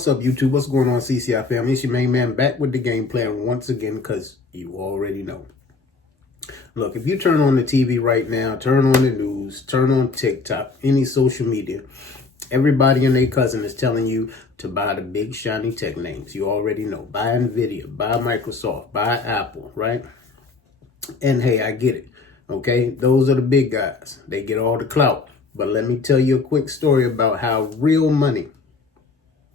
What's up, YouTube? What's going on, CCI family? It's your main man back with the game plan once again, because you already know. Look, if you turn on the TV right now, turn on the news, turn on TikTok, any social media, everybody and their cousin is telling you to buy the big shiny tech names. You already know. Buy Nvidia, buy Microsoft, buy Apple, right? And hey, I get it. Okay, those are the big guys. They get all the clout. But let me tell you a quick story about how real money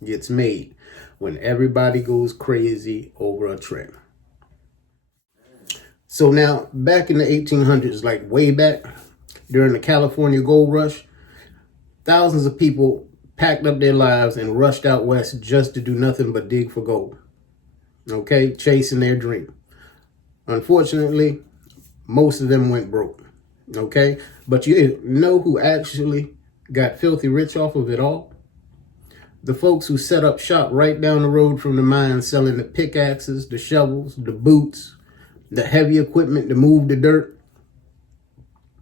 gets made when everybody goes crazy over a trend. So now, back in the 1800s, like way back during the California gold rush, thousands of people packed up their lives and rushed out west just to do nothing but dig for gold. Okay, chasing their dream. Unfortunately, most of them went broke. Okay, but you know who actually got filthy rich off of it all? The folks who set up shop right down the road from the mine, selling the pickaxes, the shovels, the boots, the heavy equipment to move the dirt.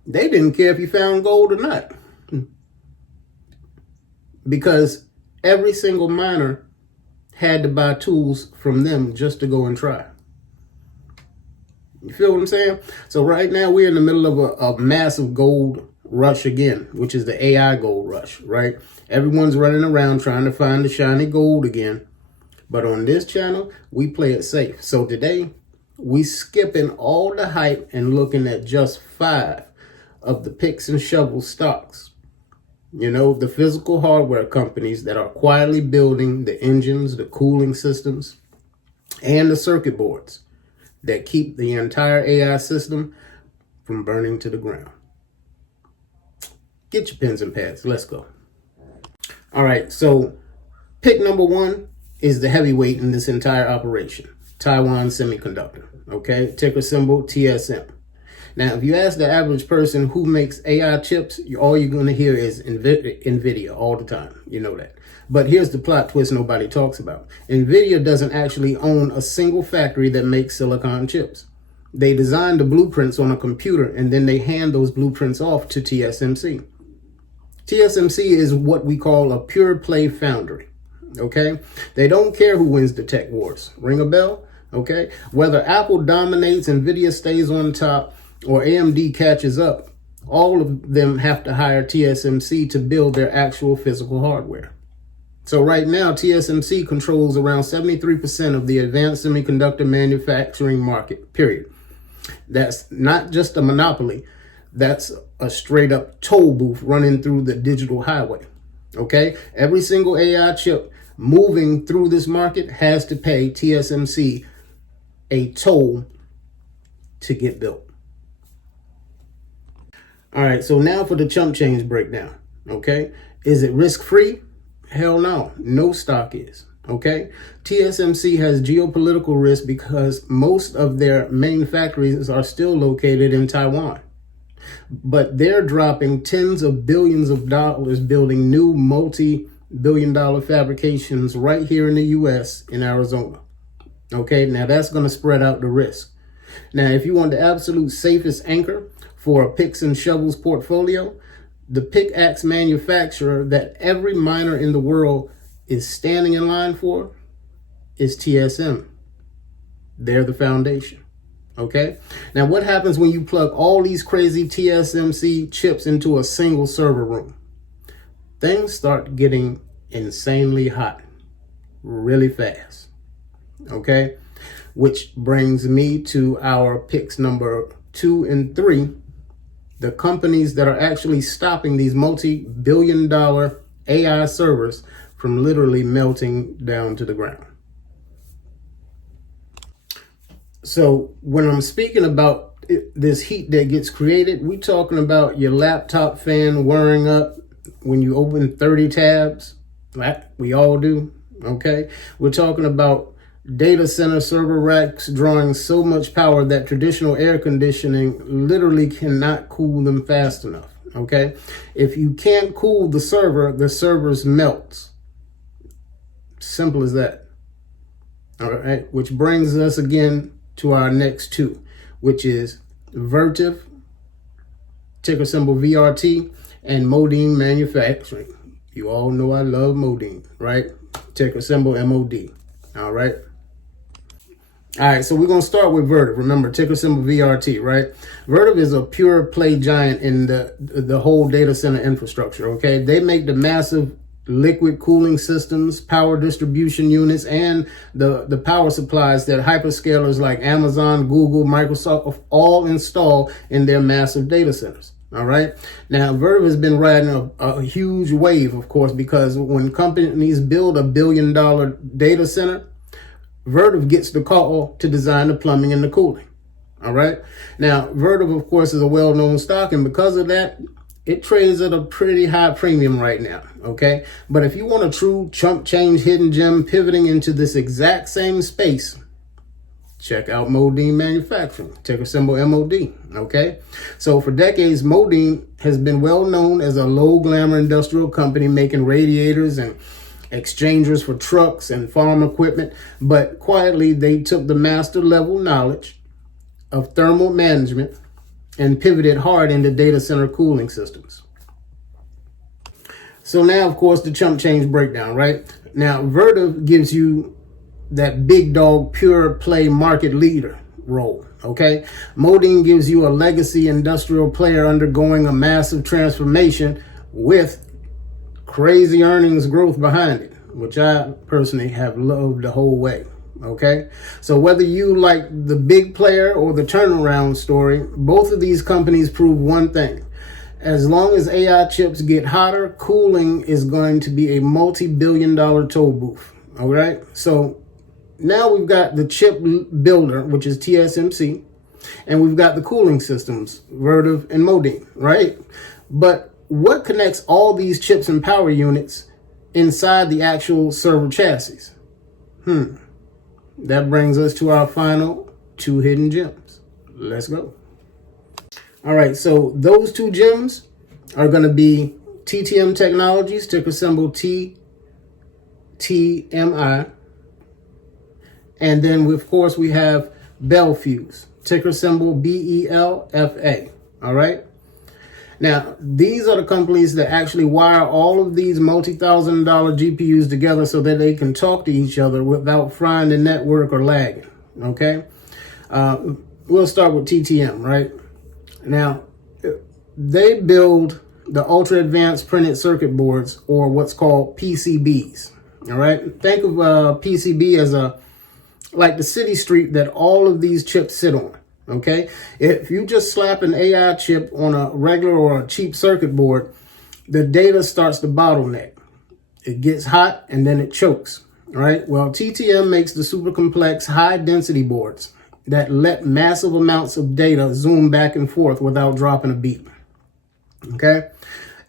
They didn't care if you found gold or not, because every single miner had to buy tools from them just to go and try. You feel what I'm saying? So right now we're in the middle of a massive gold rush again, which is the AI gold rush, right? Everyone's running around trying to find the shiny gold again. But on this channel, we play it safe. So today, we skipping all the hype and looking at just 5 of the picks and shovels stocks. You know, the physical hardware companies that are quietly building the engines, the cooling systems, and the circuit boards that keep the entire AI system from burning to the ground. Get your pens and pads. Let's go. All right, so pick number 1 is the heavyweight in this entire operation, Taiwan Semiconductor, okay? Ticker symbol TSM. Now, if you ask the average person who makes AI chips, all you're going to hear is Nvidia all the time. You know that. But here's the plot twist nobody talks about. Nvidia doesn't actually own a single factory that makes silicon chips. They design the blueprints on a computer, and then they hand those blueprints off to TSMC. TSMC is what we call a pure play foundry, okay? They don't care who wins the tech wars. Ring a bell? Okay? Whether Apple dominates, Nvidia stays on top, or AMD catches up, all of them have to hire TSMC to build their actual physical hardware. So right now, TSMC controls around 73% of the advanced semiconductor manufacturing market, period. That's not just a monopoly. That's a straight up toll booth running through the digital highway. Okay? Every single AI chip moving through this market has to pay TSMC a toll to get built. All right, so now for the chump change breakdown. Okay? Is it risk-free? Hell no. No stock is. Okay? TSMC has geopolitical risk because most of their main factories are still located in Taiwan. But they're dropping tens of billions of dollars building new multi-billion-dollar fabrications right here in the U.S. in Arizona. Okay, now that's going to spread out the risk. Now, if you want the absolute safest anchor for a picks and shovels portfolio, the pickaxe manufacturer that every miner in the world is standing in line for is TSM. They're the foundation. Okay, now what happens when you plug all these crazy TSMC chips into a single server room? Things start getting insanely hot really fast. Okay, which brings me to our picks number 2 and 3, the companies that are actually stopping these multi-billion-dollar AI servers from literally melting down to the ground. So when I'm speaking about this heat that gets created, we're talking about your laptop fan whirring up when you open 30 tabs, like we all do, okay? We're talking about data center server racks drawing so much power that traditional air conditioning literally cannot cool them fast enough, okay? If you can't cool the servers melts. Simple as that, all right? Which brings us again to our next 2, which is Vertiv, ticker symbol VRT, and Modine Manufacturing. You all know I love Modine, right? Ticker symbol MOD. All right. All right, so we're going to start with Vertiv. Remember, ticker symbol VRT, right? Vertiv is a pure play giant in the whole data center infrastructure, okay? They make the massive liquid cooling systems, power distribution units, and the power supplies that hyperscalers like Amazon, Google, Microsoft all install in their massive data centers. All right. Now, Vertiv has been riding a huge wave, of course, because when companies build $1 billion data center, Vertiv gets the call to design the plumbing and the cooling. All right. Now, Vertiv, of course, is a well-known stock, and because of that, it trades at a pretty high premium right now. Okay. But if you want a true chump change hidden gem pivoting into this exact same space, check out Modine Manufacturing, ticker symbol MOD. Okay. So for decades, Modine has been well known as a low glamour industrial company making radiators and exchangers for trucks and farm equipment, but quietly they took the master level knowledge of thermal management and pivoted hard into data center cooling systems. So now, of course, the chump change breakdown, right? Now, Vertiv gives you that big dog pure play market leader role, okay? Modine gives you a legacy industrial player undergoing a massive transformation with crazy earnings growth behind it, which I personally have loved the whole way. Okay. So whether you like the big player or the turnaround story, both of these companies prove one thing. As long as AI chips get hotter, cooling is going to be a multi-billion-dollar toll booth. All right. So now we've got the chip builder, which is TSMC, and we've got the cooling systems, Vertiv and Modine, right? But what connects all these chips and power units inside the actual server chassis? That brings us to our final two hidden gems. Let's go. All right, so those two gems are going to be TTM Technologies, ticker symbol TTMI. And then, of course, we have Belfuse, ticker symbol BELFA. All right. Now, these are the companies that actually wire all of these multi-$1,000 GPUs together so that they can talk to each other without frying the network or lagging, okay? We'll start with TTM, right? Now, they build the ultra-advanced printed circuit boards, or what's called PCBs, all right? Think of PCB as like the city street that all of these chips sit on. Okay, if you just slap an AI chip on a regular or a cheap circuit board, the data starts to bottleneck. It gets hot and then it chokes, right? Well, TTM makes the super complex high density boards that let massive amounts of data zoom back and forth without dropping a beat. Okay,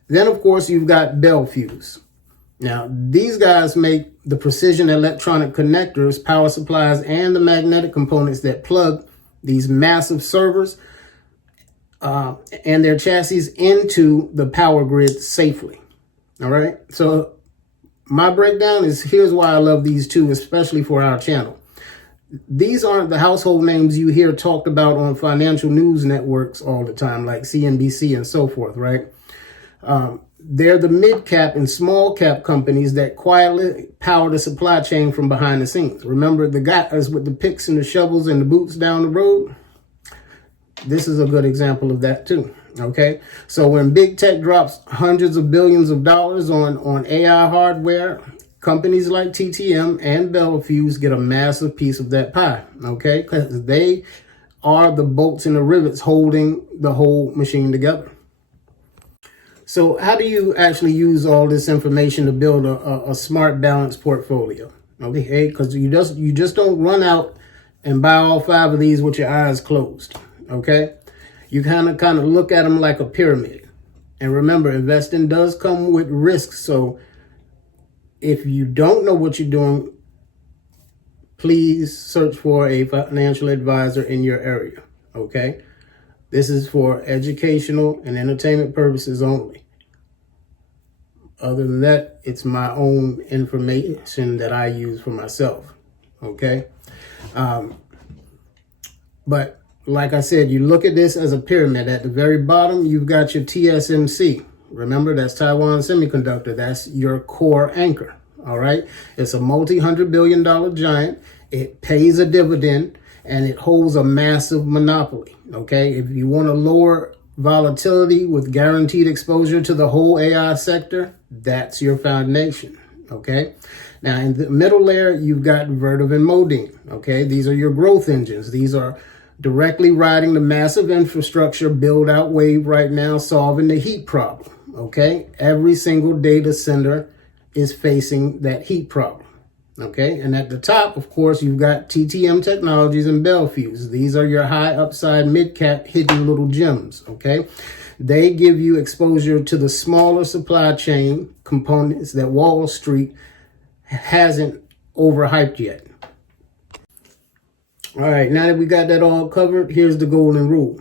then of course you've got Belfuse. Now, these guys make the precision electronic connectors, power supplies, and the magnetic components that plug these massive servers and their chassis into the power grid safely. All right. So my breakdown is here's why I love these two, especially for our channel. These aren't the household names you hear talked about on financial news networks all the time, like CNBC and so forth, right? They're the mid-cap and small-cap companies that quietly power the supply chain from behind the scenes. Remember the guys with the picks and the shovels and the boots down the road? This is a good example of that too, okay? So when big tech drops hundreds of billions of dollars on AI hardware, companies like TTM and Belfuse get a massive piece of that pie, okay? Because they are the bolts and the rivets holding the whole machine together. So how do you actually use all this information to build a smart, balanced portfolio? Okay, because you just don't run out and buy all 5 of these with your eyes closed. Okay, you kind of look at them like a pyramid. And remember, investing does come with risks. So if you don't know what you're doing, please search for a financial advisor in your area. Okay. This is for educational and entertainment purposes only. Other than that, it's my own information that I use for myself. Okay. But like I said, you look at this as a pyramid. At the very bottom, you've got your TSMC, Remember, that's Taiwan Semiconductor. That's your core anchor. All right. It's a multi-$100 billion giant. It pays a dividend and it holds a massive monopoly. Okay. If you want to lower volatility with guaranteed exposure to the whole AI sector, that's your foundation. Okay. Now, in the middle layer, you've got Vertiv and Modine. Okay. These are your growth engines. These are directly riding the massive infrastructure build out wave right now, solving the heat problem. Okay. Every single data center is facing that heat problem. Okay. And at the top, of course, you've got TTM Technologies and Bel Fuse. These are your high upside mid cap hidden little gems. Okay. They give you exposure to the smaller supply chain components that Wall Street hasn't overhyped yet. All right. Now that we got that all covered, here's the golden rule.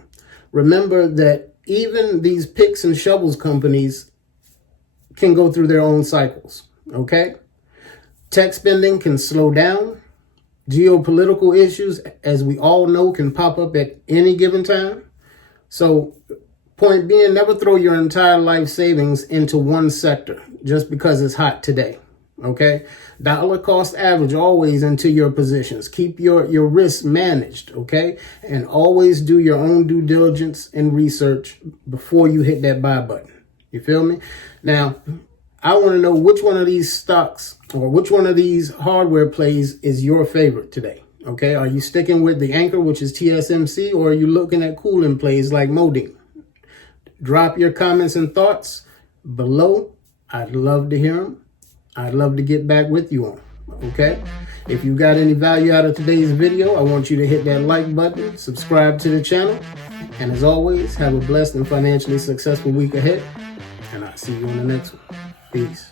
Remember that even these picks and shovels companies can go through their own cycles, okay? Tech spending can slow down. Geopolitical issues, as we all know, can pop up at any given time. So, point being, never throw your entire life savings into one sector just because it's hot today, okay? Dollar cost average always into your positions. Keep your risk managed, okay? And always do your own due diligence and research before you hit that buy button. You feel me? Now, I want to know which one of these stocks or which one of these hardware plays is your favorite today. Okay, are you sticking with the anchor, which is TSMC, or are you looking at cooling plays like Modine? Drop your comments and thoughts below. I'd love to hear them. I'd love to get back with you on them. Okay, if you got any value out of today's video, I want you to hit that like button, subscribe to the channel, and as always, have a blessed and financially successful week ahead. And I'll see you on the next one. Peace.